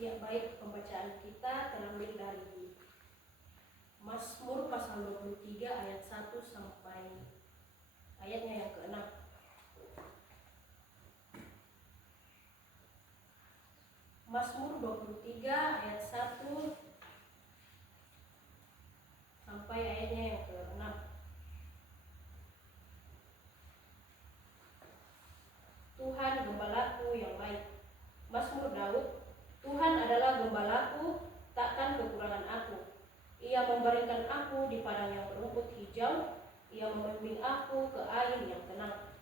Ya, baik, pembacaan kita terambil dari Mazmur pasal 23 ayat 1 sampai ayatnya yang ke-6. Mazmur 23 ayat 1 sampai ayatnya yang ke-6. Tuhan gembalaku yang baik. Mazmur Daud. Tuhan adalah gembalaku, takkan kekurangan aku. Ia memberikan aku di padang yang berumput hijau. Ia membimbing aku ke air yang tenang.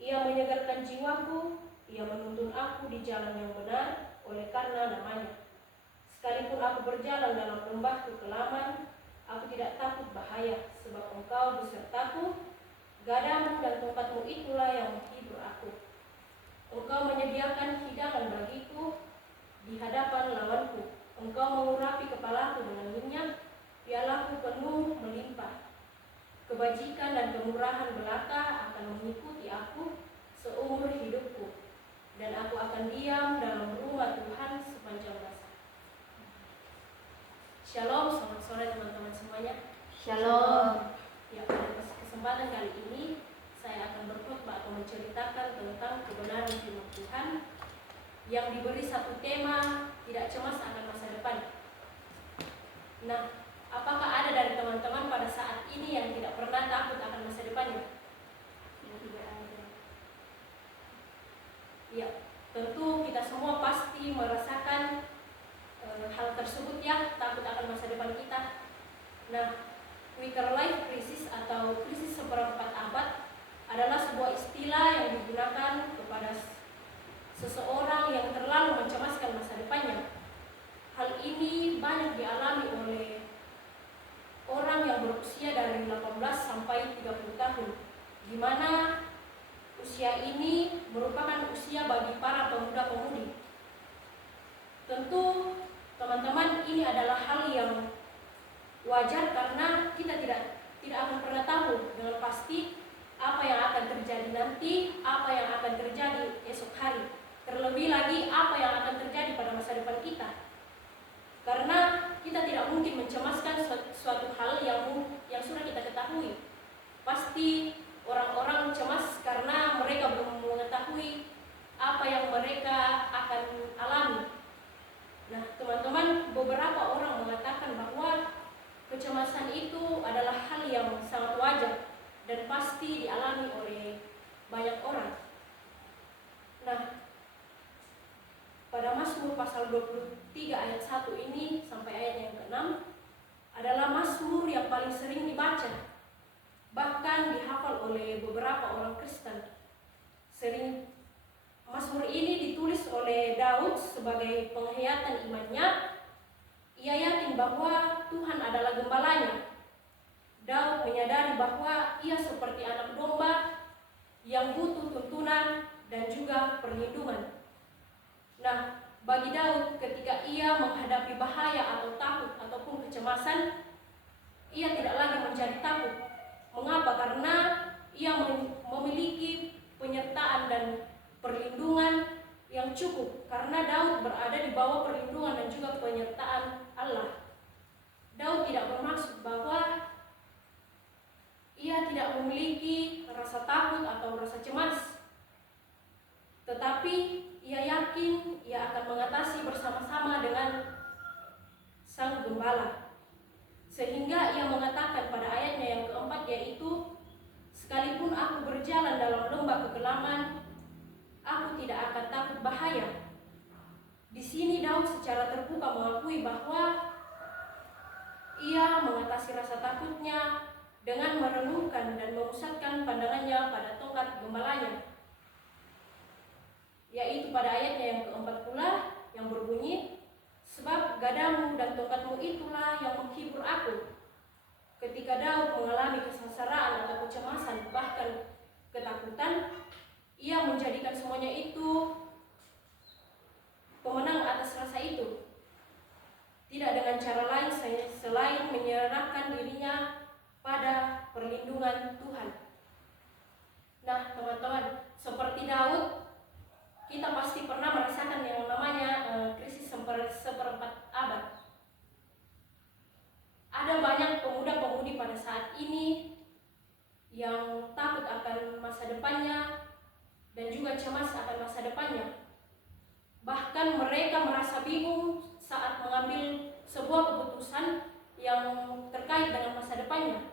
Ia menyegarkan jiwaku. Ia menuntun aku di jalan yang benar oleh karena namanya. Sekalipun aku berjalan dalam lembah kekelaman, aku tidak takut bahaya, sebab Engkau besertaku. Gadamu dan tongkatmu itulah yang menghibur aku. Engkau menyediakan hidangan bagiku di hadapan lawanku. Engkau mengurapi kepalaku dengan minyak, pialaku penuh melimpah. Kebajikan dan kemurahan belaka akan mengikuti aku seumur hidupku, dan aku akan diam dalam rumah Tuhan sepanjang masa. Shalom, selamat sore teman-teman semuanya. Shalom. Ya, pada kesempatan kali ini saya akan berkhotbah atau menceritakan tentang kebenaran firman Tuhan yang diberi satu tema, tidak cemas akan masa depan. Nah, apakah ada dari teman-teman pada saat ini yang tidak pernah takut akan masa depannya? Tidak ada. Ya, tentu kita semua pasti merasakan hal tersebut ya, takut akan masa depan kita. Nah, quarter life crisis atau krisis seperempat abad adalah sebuah istilah yang digunakan kepada seseorang yang terlalu mencemaskan masa depannya. Hal ini banyak dialami oleh orang yang berusia dari 18 sampai 30 tahun, di mana usia ini merupakan usia bagi para pemuda-pemudi. Tentu teman-teman, ini adalah hal yang wajar karena kita tidak akan pernah tahu dengan pasti apa yang akan terjadi nanti, apa yang akan terjadi esok hari. Terlebih lagi apa yang akan terjadi pada masa depan kita. Karena kita tidak mungkin mencemaskan suatu hal yang sudah kita ketahui. Pasti orang-orang cemas karena mereka belum mengetahui apa yang mereka akan alami. Nah, teman-teman, beberapa orang mengatakan bahwa kecemasan itu adalah hal yang sangat wajar dan pasti dialami oleh banyak orang. Nah, pada Mazmur pasal 23 ayat 1 ini sampai ayat yang ke-6 adalah Mazmur yang paling sering dibaca, bahkan dihafal oleh beberapa orang Kristen. Mazmur ini ditulis oleh Daud sebagai penghayatan imannya. Ia yakin bahwa Tuhan adalah gembalanya. Daud menyadari bahwa ia seperti anak domba yang butuh tuntunan dan juga perlindungan. Nah, bagi Daud ketika ia menghadapi bahaya atau takut ataupun kecemasan, ia tidak lagi mencari takut. Mengapa? Karena ia memiliki penyertaan dan perlindungan yang cukup, karena Daud berada di bawah perlindungan dan juga penyertaan Allah. Daud tidak bermaksud bahwa ia tidak memiliki rasa takut atau rasa cemas, tetapi ia yakin ia akan mengatasi bersama-sama dengan Sang Gembala. Sehingga ia mengatakan pada ayatnya yang ke-4, yaitu sekalipun aku berjalan dalam lembah kegelaman, aku tidak akan takut bahaya. Di sini Daud secara terbuka mengakui bahwa ia mengatasi rasa takutnya dengan merenungkan dan memusatkan pandangannya pada tongkat gembalanya, yaitu pada ayatnya yang ke-4 pula yang berbunyi, sebab gadamu dan tongkatmu itulah yang menghibur aku. Ketika Daud mengalami kesengsaraan atau kecemasan, bahkan ketakutan, ia menjadikan semuanya itu pemenang atas rasa itu. Tidak dengan cara lain selain menyerahkan dirinya pada perlindungan Tuhan. Nah, teman-teman, seperti Daud, kita pasti pernah merasakan yang namanya krisis cemas akan masa depannya. Bahkan mereka merasa bingung saat mengambil sebuah keputusan yang terkait dengan masa depannya.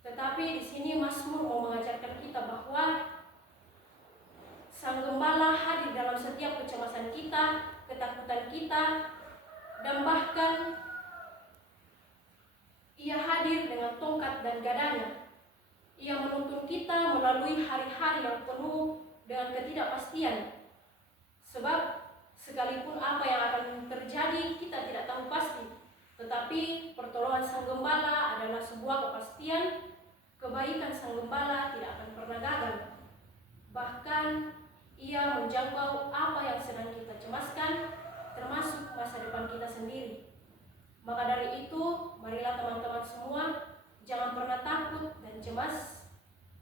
Tetapi di sini Mazmur mau mengajarkan kita bahwa Sang Gembala hadir dalam setiap kecemasan kita, ketakutan kita, dan bahkan Ia hadir dengan tongkat dan gadanya. Ia menuntun kita melalui hari-hari yang penuh dengan ketidakpastian. Sebab sekalipun apa yang akan terjadi kita tidak tahu pasti, tetapi pertolongan Sang Gembala adalah sebuah kepastian. Kebaikan Sang Gembala tidak akan pernah gagal. Bahkan Ia menjangkau apa yang sedang kita cemaskan, termasuk masa depan kita sendiri. Maka dari itu, marilah teman-teman semua jangan pernah takut dan cemas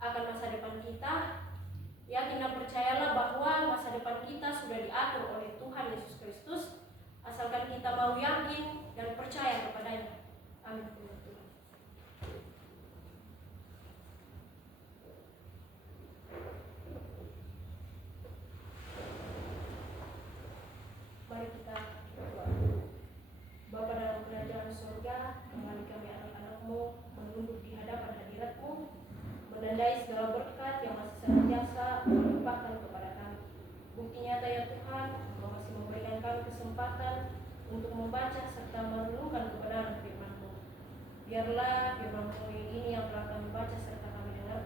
akan masa depan kita. Yakin dan percayalah bahwa masa depan kita sudah diatur oleh Tuhan Yesus Kristus, asalkan kita mau yakin dan percaya kepadanya. Amin. Mari kita berdoa. Bapa dalam kerajaan surga, kembali kami anak-anak-Mu menunduk di hadapan hadirat-Mu, menandai segala berkat yang masih senantiasa Engkau limpahkan kepada kami. Bukti nyata ya Tuhan, Engkau masih memberikan kami kesempatan untuk membaca serta merenungkan kebenaran firman-Mu. Biarlah firman-Mu ini yang telah kami baca serta kami dengarkan